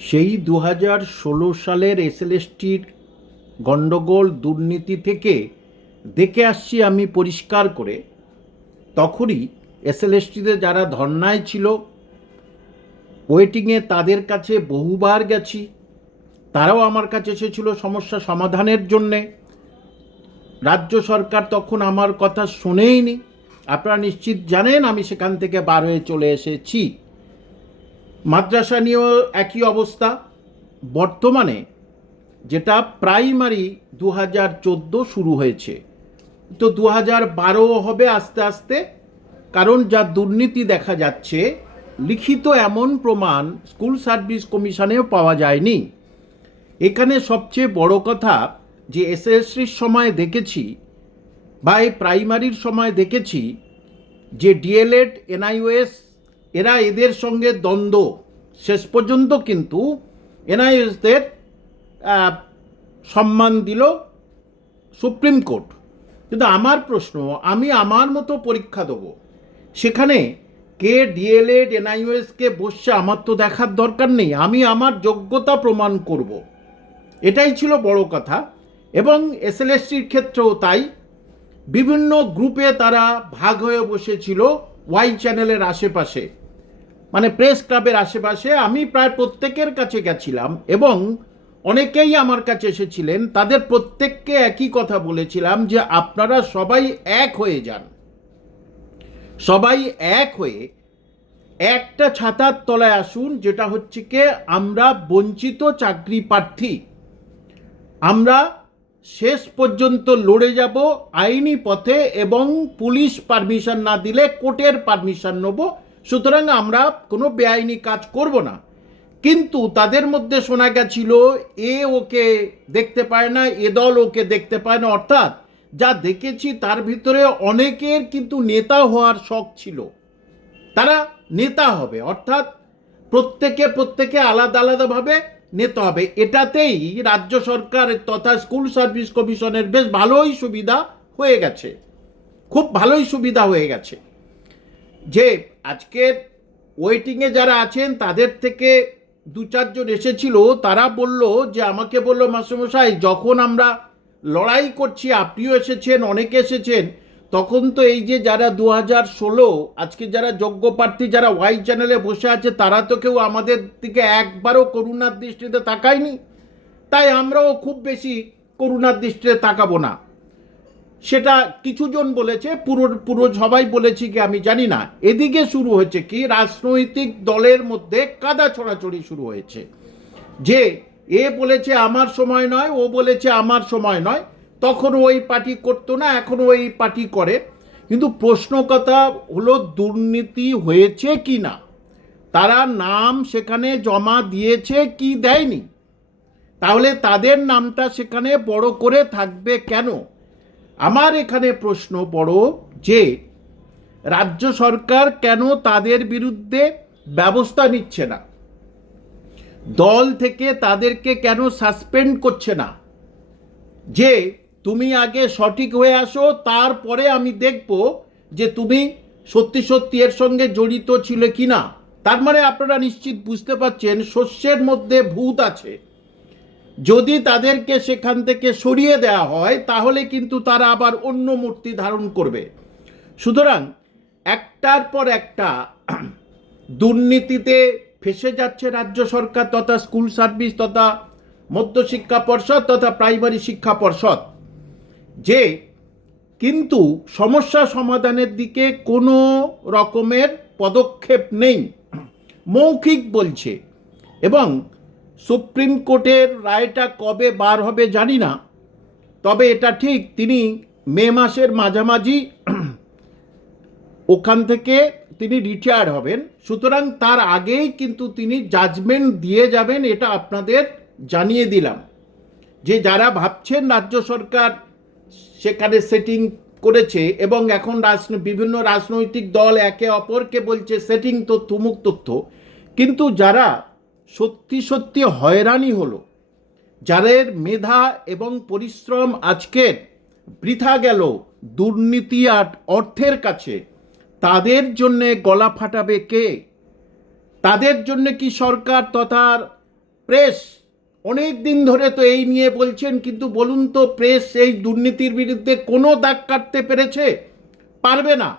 সেই দু হাজার ষোলো সালের এসএলএসটির গণ্ডগোল দুর্নীতি থেকে দেখে আসছি আমি পরিষ্কার করে। তখনই এসএলএসটিতে যারা ধর্নায় ছিল ওয়েটিংয়ে তাদের কাছে বহুবার গেছি। তারাও আমার কাছে এসেছিল সমস্যা সমাধানের জন্যে। রাজ্য সরকার তখন আমার কথা শোনেইনি। আপনারা নিশ্চিত জানেন আমি সেখান থেকে বার হয়ে চলে এসেছি। মাদ্রাসা নিয়েও একই অবস্থা। বর্তমানে যেটা প্রাইমারি দু হাজার চোদ্দ শুরু হয়েছে। তো দু হাজার বারো হবে আস্তে আস্তে, কারণ যা দুর্নীতি দেখা যাচ্ছে, লিখিত এমন প্রমাণ স্কুল সার্ভিস কমিশনেও পাওয়া যায়নি। এখানে সবচেয়ে বড় কথা যে এসএসসির সময় দেখেছি বা এই প্রাইমারির সময় দেখেছি যে ডিএলএড, এনআইওএস এরা এদের সঙ্গে দ্বন্দ্ব। শেষ পর্যন্ত কিন্তু এনআইএসদের সম্মান দিল সুপ্রিম কোর্ট। কিন্তু আমার প্রশ্ন, আমি আমার মতো পরীক্ষা দেবো। সেখানে কে ডিএলএড এনআইওএসকে বসছে আমার তো দেখার দরকার নেই, আমি আমার যোগ্যতা প্রমাণ করব। এটাই ছিল বড় কথা। এবং এসএলএসটির ক্ষেত্রেও তাই। বিভিন্ন গ্রুপে তারা ভাগ হয়ে বসেছিল ওয়াই চ্যানেলের আশেপাশে। মানে প্রেস ক্লাবের আশেপাশে আমি প্রায় প্রত্যেকের কাছে গেছিলাম এবং অনেকেই আমার কাছে এসেছিলেন। তাদের প্রত্যেককে একই কথা বলেছিলাম যে আপনারা সবাই এক হয়ে যান। সবাই এক হয়ে একটা ছাতার তলায় আসুন, যেটা হচ্ছে কি আমরা বঞ্চিত চাকরি প্রার্থী। আমরা শেষ পর্যন্ত লড়ে যাব আইনি পথে এবং পুলিশ পারমিশন না দিলে কোর্টের পারমিশন নেব। সুতরাং আমরা কোনো বেআইনি কাজ করব না। কিন্তু তাদের মধ্যে শোনা গেছিল, এ ওকে দেখতে পায় না, এ দল ওকে দেখতে পায় না। অর্থাৎ যা দেখেছি তার ভিতরে অনেকের কিন্তু নেতা হওয়ার শখ ছিল। তারা নেতা হবে, অর্থাৎ প্রত্যেকে প্রত্যেকে আলাদা আলাদাভাবে নেতা হবে। এটাতেই রাজ্য সরকার তথা স্কুল সার্ভিস কমিশনের বেশ ভালোই সুবিধা হয়ে গেছে। খুব ভালোই সুবিধা হয়ে গেছে। যে আজকের ওয়েটিংয়ে যারা আছেন, তাদের থেকে দু চারজন এসেছিল, তারা বলল যে আমাকে বলল, মাস্টারমশাই, যখন আমরা লড়াই করছি, আপনিও এসেছেন, অনেকে এসেছেন, তখন তো এই যে যারা দু হাজার ষোলো, আজকে যারা যোগ্য প্রার্থী, যারা ওয়াই চ্যানেলে বসে আছে, তারা তো কেউ আমাদের দিকে একবারও করুণার দৃষ্টিতে তাকায়নি। তাই আমরাও খুব বেশি করুণার দৃষ্টিতে তাকাবো না। সেটা কিছুজন বলেছে, পুরো পুরো সবাই বলেছি কি আমি জানি না। এদিকে শুরু হয়েছে কি, রাজনৈতিক দলের মধ্যে কাদা ছড়াছড়ি শুরু হয়েছে। যে এ বলেছে আমার সময় নয়, ও বলেছে আমার সময় নয়, তখন ওই পার্টি করতো না এখন ওই পার্টি করে। কিন্তু প্রশ্ন কথা হলো, দুর্নীতি হয়েছে কি না? তারা নাম সেখানে জমা দিয়েছে কি দেয়নি? তাহলে তাদের নামটা সেখানে বড় করে থাকবে কেন? আমার এখানে প্রশ্ন বড় যে, রাজ্য সরকার কেন তাদের বিরুদ্ধে ব্যবস্থা নিচ্ছে না? দল থেকে তাদেরকে কেন সাসপেন্ড করছে না? যে, তুমি আগে সঠিক হয়ে আসো, তারপরে আমি দেখব যে তুমি সত্যি সত্যি এর সঙ্গে জড়িত ছিল কি না তার মানে আপনারা নিশ্চিত বুঝতে পারছেন, শস্যের মধ্যে ভূত আছে। যদি তাদেরকে সেখান থেকে সরিয়ে দেওয়া হয়, তাহলে কিন্তু তারা আবার অন্য মূর্তি ধারণ করবে। সুতরাং একটার পর একটা দুর্নীতিতে ফেসে যাচ্ছে রাজ্য সরকার তথা স্কুল সার্ভিস তথা মধ্যশিক্ষা পর্ষদ তথা প্রাইমারি শিক্ষা পর্ষদ। যে কিন্তু সমস্যা সমাধানের দিকে কোনো রকমের পদক্ষেপ নেই। মৌখিক বলছে। এবং সুপ্রিম কোর্টের রায়টা কবে বার হবে জানি না, তবে এটা ঠিক তিনি মে মাসের মাঝামাঝি ওখান থেকে তিনি রিটায়ার হবেন। সুতরাং তার আগেই কিন্তু তিনি জাজমেন্ট দিয়ে যাবেন এটা আপনাদের জানিয়ে দিলাম। যে যারা ভাবছেন রাজ্য সরকার সেখানে সেটিং করেছে এবং এখন রাজন- বিভিন্ন রাজনৈতিক দল একে অপরকে বলছে সেটিং তথ্য, মুখ তথ্য, কিন্তু যারা সত্যি সত্যি হয়রানি হলো। যাদের মেধা এবং পরিশ্রম আজকের বৃথা গেল দুর্নীতি আর অর্থের কাছে, তাদের জন্যে গলা ফাটাবে কে? তাদের জন্য কি সরকার তথা প্রেস অনেক দিন ধরে তো এই নিয়ে বলছেন, কিন্তু বলুন তো প্রেস এই দুর্নীতির বিরুদ্ধে কোনো দাগ কাটতে পেরেছে? পারবে না।